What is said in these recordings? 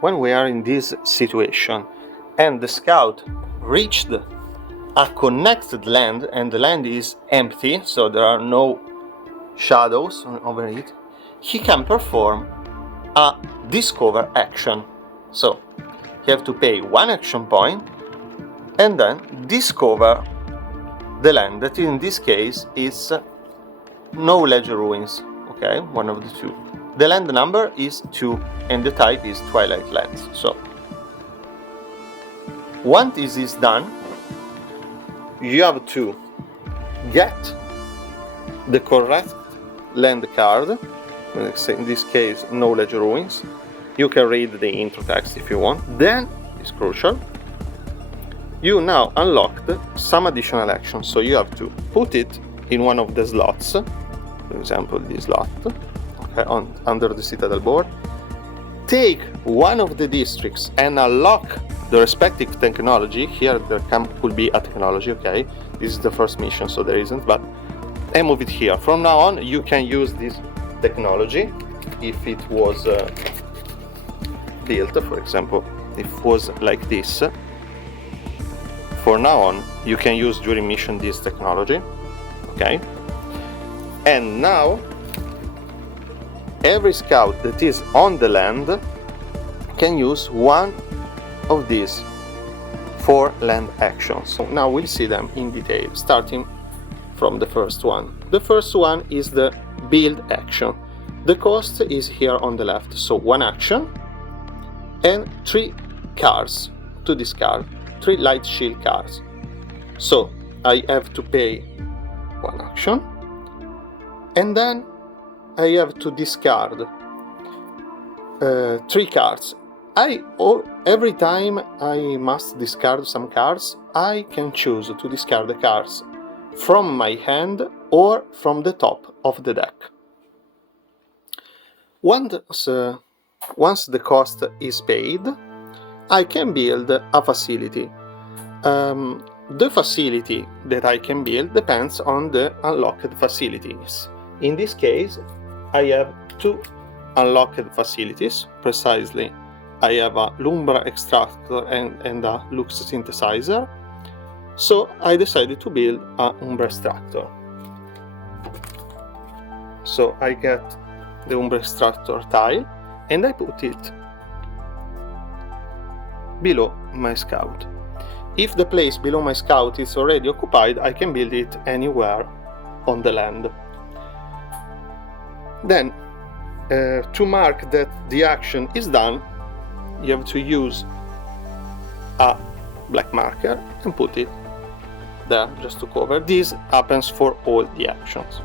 when we are in this situation and the scout reached a connected land and the land is empty, so there are no shadows over it, he can perform a discover action. So you have to pay 1 action point and then discover the land that in this case is Knowledge Ruins, okay, one of the two. The land number is 2 and the type is Twilight Lands. So once this is done, you have to get the correct land card, in this case Knowledge Ruins. You can read the intro text if you want. Then, it's crucial, you now unlocked some additional actions, so you have to put it in one of the slots, for example this slot, okay, under the Citadel board, take one of the districts and unlock the respective technology. Here there could be a technology, okay, this is the first mission so there isn't, but and move it here. From now on you can use this technology if it was built, for example if it was like this. For now on you can use during mission this technology, okay, and now every scout that is on the land can use one of these 4 land actions. So now we'll see them in detail, starting from the first one. The first one is the build action. The cost is here on the left, so 1 action and 3 cards to discard, 3 light shield cards. So I have to pay 1 action and then I have to discard 3 cards. Every time I must discard some cards, I can choose to discard the cards from my hand or from the top of the deck. Once the cost is paid, I can build a facility. The facility that I can build depends on the unlocked facilities. In this case, I have 2 unlocked facilities, precisely. I have a Lumbra extractor and a Lux synthesizer, so I decided to build a Umbra extractor. So I get the Umbra extractor tile and I put it below my scout. If the place below my scout is already occupied, I can build it anywhere on the land. Then, to mark that the action is done, you have to use a black marker and put it there just to cover. This happens for all the actions.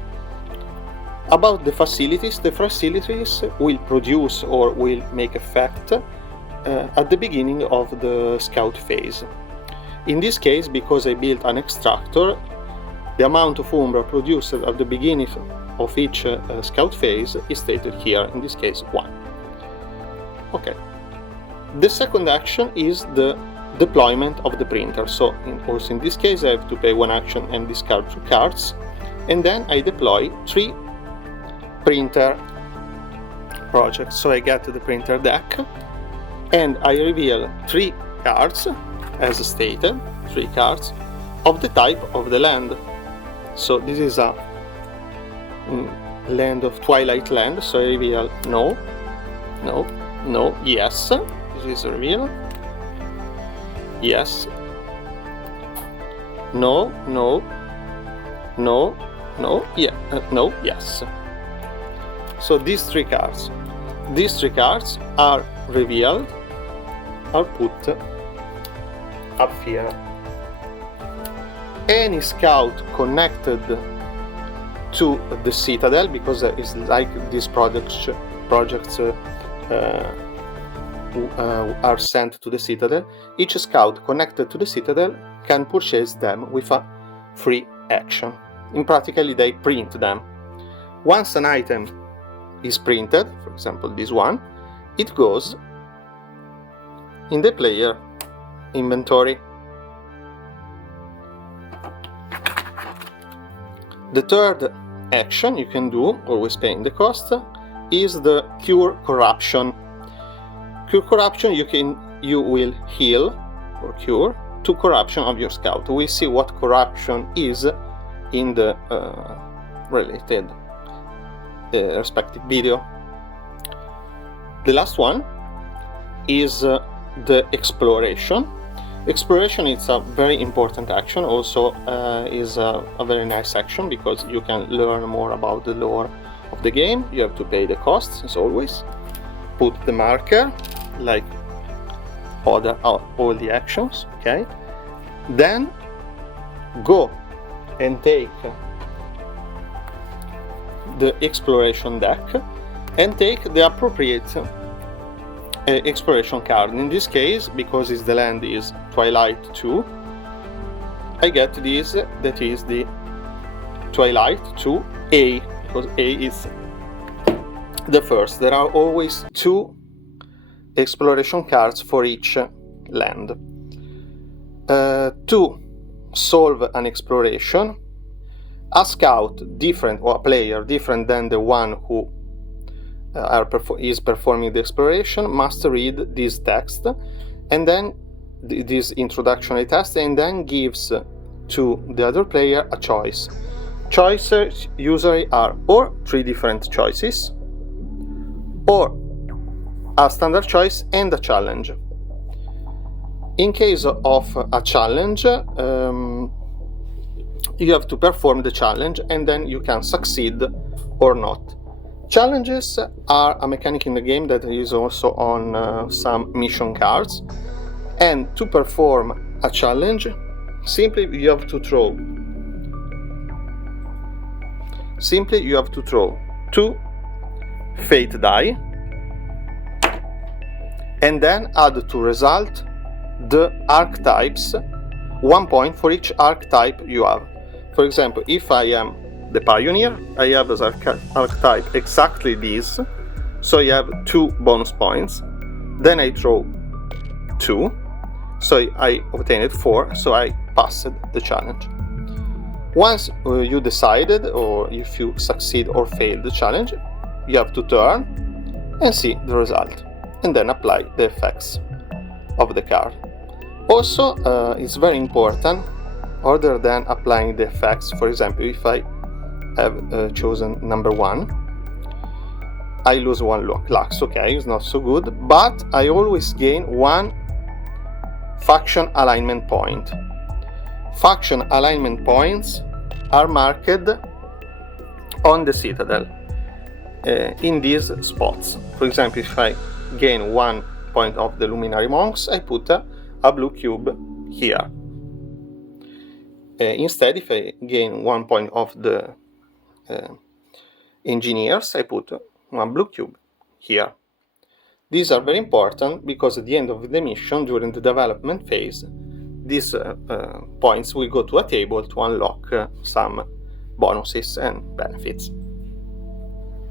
About the facilities will produce or will make effect at the beginning of the scout phase. In this case, because I built an extractor, the amount of Umbra produced at the beginning of each scout phase is stated here, in this case 1. Okay. The second action is the deployment of the printer. So also in this case I have to pay 1 action and discard 2 cards, and then I deploy 3 printer projects. So I get the printer deck and I reveal 3 cards, as stated, 3 cards of the type of the land. So this is a land of Twilight Land, so I reveal no, no, no, yes. This is a reveal. Yes. No, no, no, no, yeah, no, yes. So these 3 cards are revealed, are put up here. Any scout connected to the Citadel, because it's like these projects are sent to the Citadel, each scout connected to the Citadel can purchase them with a free action. In practically they print them. Once an item is printed, for example this one, it goes in the player inventory. The third action you can do, always paying the cost, is the Cure Corruption. Cure corruption, you will heal or cure 2 corruption of your scout. We'll see what corruption is in the related respective video. The last one is the exploration. Exploration is a very important action, also is a very nice action because you can learn more about the lore of the game. You have to pay the costs as always. Put the marker like all the actions, okay? Then go and take the exploration deck and take the appropriate exploration card. In this case, because the land is Twilight 2, I get this, that is the Twilight 2A, because A is the first. There are always 2 exploration cards for each land. To solve an exploration, a scout different, or a player different than the one who is performing the exploration must read this text and then this introductory text, and then gives to the other player a choice. Choices usually are or 3 different choices, or a standard choice and a challenge. In case of a challenge, you have to perform the challenge and then you can succeed or not. Challenges are a mechanic in the game that is also on some mission cards, and to perform a challenge, simply you have to throw 2 fate die and then add to result the archetypes, 1 point for each archetype you have. For example, if I am the pioneer, I have as archetype exactly this, so I have 2 bonus points. Then I throw 2, so I obtained 4, so I passed the challenge. Once you decided, or if you succeed or fail the challenge, you have to turn and see the result, and then apply the effects of the card. Also, it's very important, other than applying the effects, for example, if I have chosen number 1, I lose 1 lux, okay, it's not so good, but I always gain 1 faction alignment point. Faction alignment points are marked on the citadel in these spots. For example, if I gain 1 point of the luminary monks, I put a blue cube here. Instead, if I gain 1 point of the engineers, I put 1 blue cube here. These are very important because at the end of the mission, during the development phase, these points will go to a table to unlock some bonuses and benefits.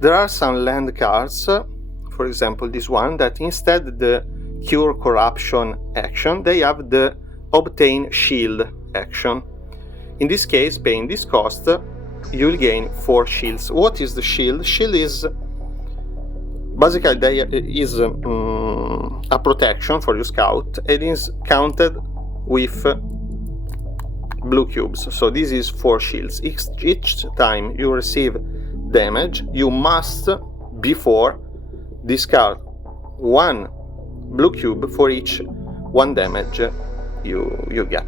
There are some land cards, for example this one, that instead the cure corruption action, they have the obtain shield action. In this case, paying this cost, you will gain 4 shields. What is the shield? Shield is basically a protection for your scout, and is counted with blue cubes. So this is 4 shields. Each time you receive damage, you must before discard 1 blue cube for each 1 damage you get.